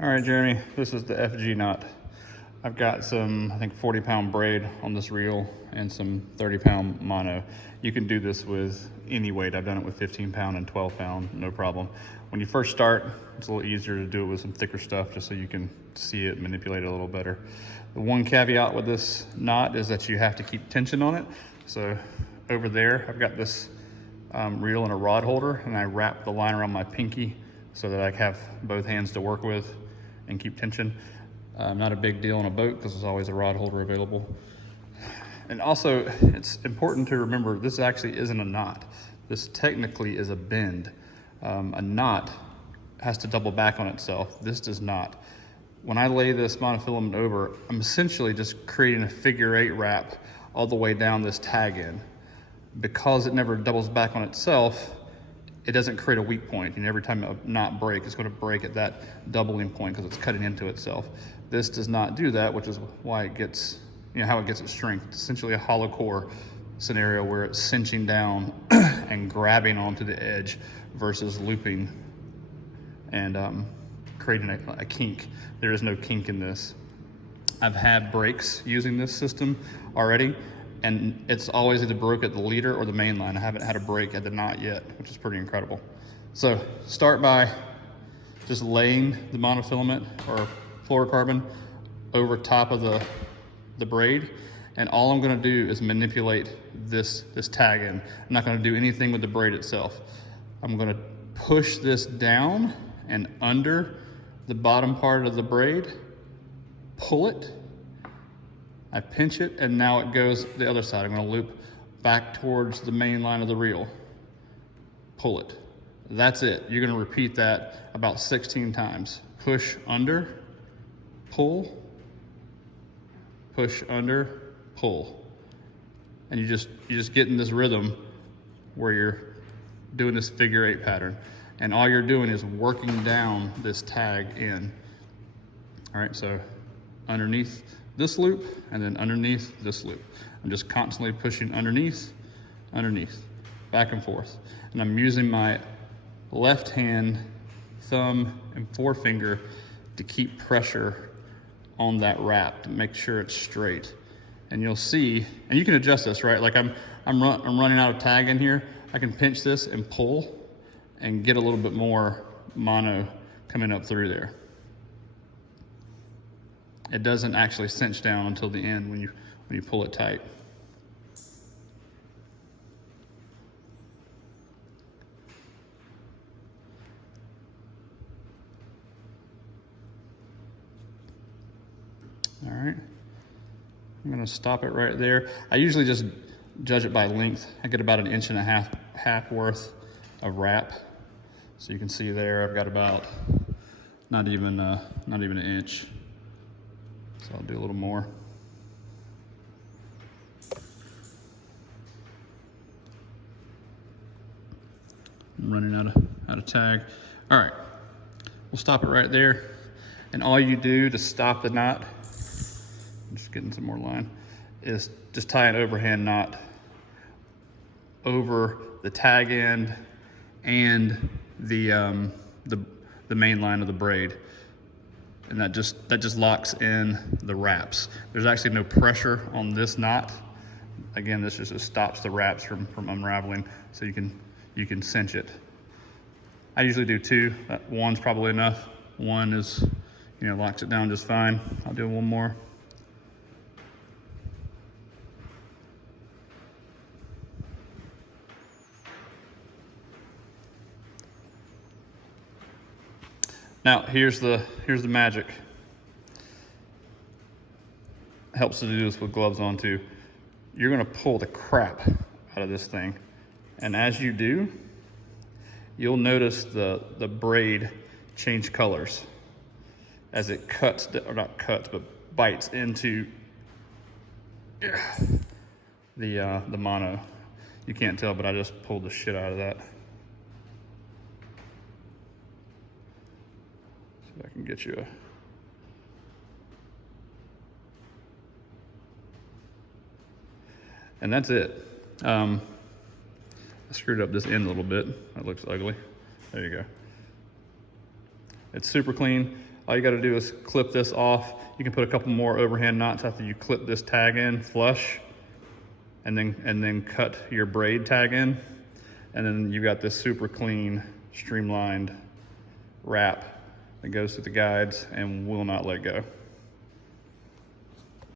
All right, Jeremy, this is the FG knot. I've got some, I think 40-pound braid on this reel and some 30-pound mono. You can do this with any weight. I've done it with 15-pound and 12-pound, no problem. When you first start, it's a little easier to do it with some thicker stuff just so you can see it, manipulate it a little better. The one caveat with this knot is that you have to keep tension on it. So over there, I've got this reel and a rod holder, and I wrap the line around my pinky so that I have both hands to work with and keep tension. Not a big deal on a boat because there's always a rod holder available. And also, it's important to remember this actually isn't a knot. This technically is a bend. A knot has to double back on itself. This does not. When I lay this monofilament over, I'm essentially just creating a figure-8 wrap all the way down this tag end. Because it never doubles back on itself, it doesn't create a weak point. And every time a knot breaks, it's going to break at that doubling point because it's cutting into itself. This does not do that, which is why it gets, how it gets its strength. It's essentially a hollow core scenario where it's cinching down and grabbing onto the edge versus looping and creating a kink. There is no kink in this. I've had breaks using this system already, and it's always either broke at the leader or the main line. I haven't had a break at the knot yet, which is pretty incredible. So start by just laying the monofilament or fluorocarbon over top of the braid. And all I'm gonna do is manipulate this tag in. I'm not gonna do anything with the braid itself. I'm gonna push this down and under the bottom part of the braid, pull it, I pinch it, and now it goes the other side. I'm gonna loop back towards the main line of the reel, pull it. That's it. You're gonna repeat that about 16 times. Push under, pull, push under, pull. And you just get in this rhythm where you're doing this figure-8 pattern. And all you're doing is working down this tag in. All right, so underneath this loop and then underneath this loop. I'm just constantly pushing underneath, back and forth. And I'm using my left hand, thumb, and forefinger to keep pressure on that wrap to make sure it's straight. And you'll see, and you can adjust this, right? Like I'm running out of tag in here. I can pinch this and pull and get a little bit more mono coming up through there. It doesn't actually cinch down until the end when you pull it tight. All right, I'm gonna stop it right there. I usually just judge it by length. I get about 1.5 inches worth of wrap. So you can see there, I've got about not even an inch. So I'll do a little more. I'm running out of tag. All right, we'll stop it right there. And all you do to stop the knot, I'm just getting some more line, is just tie an overhand knot over the tag end and the main line of the braid. And that just locks in the wraps. There's actually no pressure on this knot. Again, this just stops the wraps from unraveling, so you can cinch it. I usually do 2. One's probably enough. One is, locks it down just fine. I'll do one more. Now, here's the magic. It helps to do this with gloves on too. You're gonna pull the crap out of this thing. And as you do, you'll notice the braid change colors as it cuts, or not cuts, but bites into the mono. You can't tell, but I just pulled the shit out of that. I can get you and that's it. I screwed up this end a little bit. That looks ugly. There you go. It's super clean. All you gotta do is clip this off. You can put a couple more overhand knots after you clip this tag in flush, and then cut your braid tag in. And then you got this super clean, streamlined wrap that goes to the guides and will not let go.